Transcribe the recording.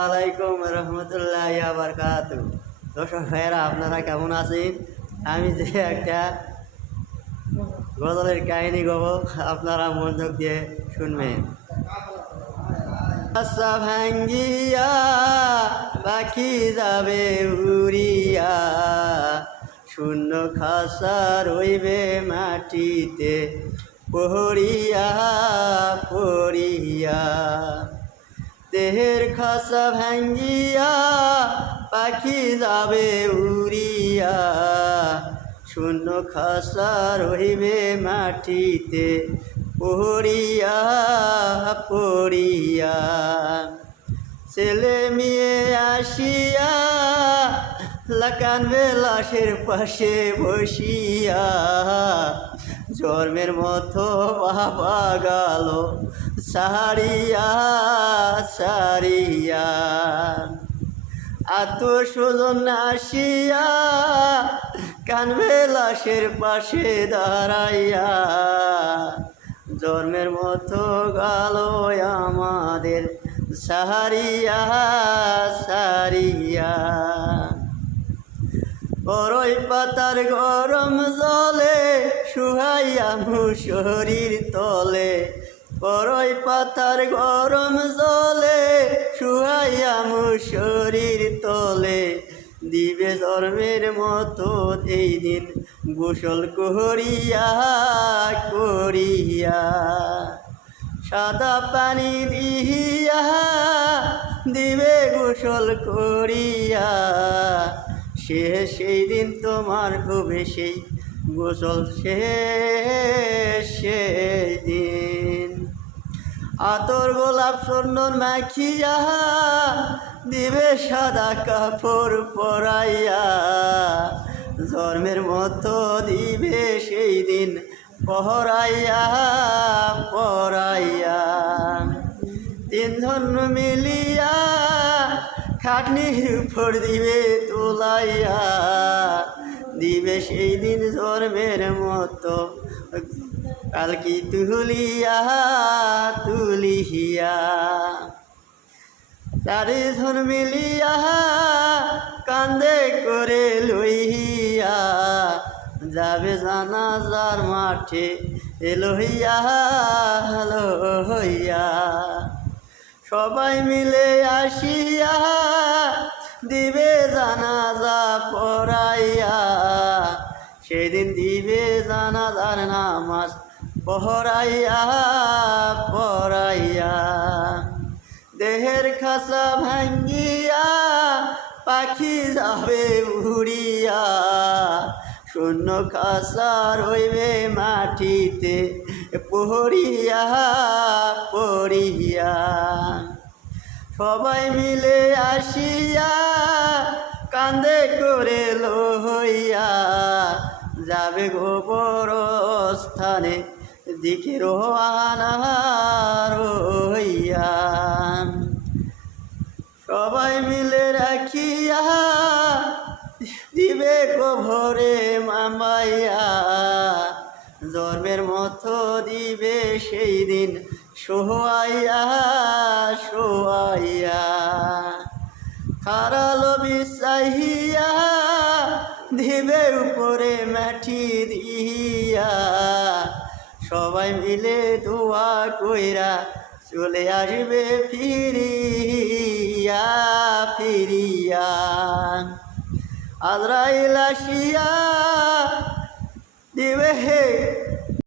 আলাইকুম রহমতুল্লাহি ওয়া বারাকাতুহু। দর্শক ভাইয়েরা, আপনারা কেমন আছেন? আমি যে একটা গজলের কাহিনী গব, আপনারা মনোযোগ দিয়ে শুনবেন। আশা ভাঙ্গিয়া পাখি যাবে উড়িয়া, শূন্য খাসা রইবে মাটিতে পড়িয়া পড়িয়া। দেহের খাসা ভাঙ্গিয়া পাখি যাবে উড়িয়া, শূন্য খাসা রহিবে মাটিতে পড়িয়া পড়িয়া। ছেলে মেয়ে আসিয়া কানবে লাশের পাশে বসিয়া, জন্মের মতো বাবা গেল সারিয়া সারিয়া। আত্মস্বজন আসিয়া কানবে লাশের পাশে দাঁড়াইয়া, জন্মের মতো গেল আমাদের সারিয়া সারিয়া। বড়ই পাতার গরম জলে শুহাইয়া মুশরির তলে, বড়ই পাতার গরম জলে শুহাইয়া মুশরির তলে, দিবে জন্মের মতো এই দিন গোসল করিয়া করিয়া। সাদা পানি দিয়া দিবে গোসল করিয়া, সেই দিন তোমার হবে সেই গোসল সেই দিন। আতর গোলাপ চন্দন মাখিয়া দিবে সাদা কাপড় পরাইয়া, জন্মের মতো দিবে সেই দিন পরাইয়া পরাইয়া। তিন ধন্য মিলিয়া খাটনির উপর দিবে তোলাইয়া, দিবে সেই দিন জন্মের মতো কালকি তুলিয়া তুলিয়া। চারিজন মিলিয়া কান্দে করে লইয়া, যাবে জানাজার মাঠে লইয়া লইয়া। সবাই মিলে আসিয়া দিবে জানাজা পড়াইয়া, সেদিন দিবে জানাজার নামাজ পড়াইয়া পড়াইয়া। দেহের খাসা ভাঙ্গিয়া পাখি যাবে উড়িয়া, শূন্য খাসা রইবে মাটিতে পড়িয়া পড়িয়া। সবাই মিলে আসিয়া কান্দে করে লইয়া, যাবে গোবর স্থানে দিকে রোয়ানা রইয়া। সবাই মিলে রাখিয়া দিবে কবরে মামাইয়া, জন্মের মতো দিবে সেই দিন শোয়াইয়া শোয়াইয়া। খারালো বিছাইয়া দিবে উপরে মাটি দিয়া, সবাই মিলে দোয়া কইরা চলে আসবে ফিরিয়া ফিরিয়া। আজরাইল আসিয়া দিবে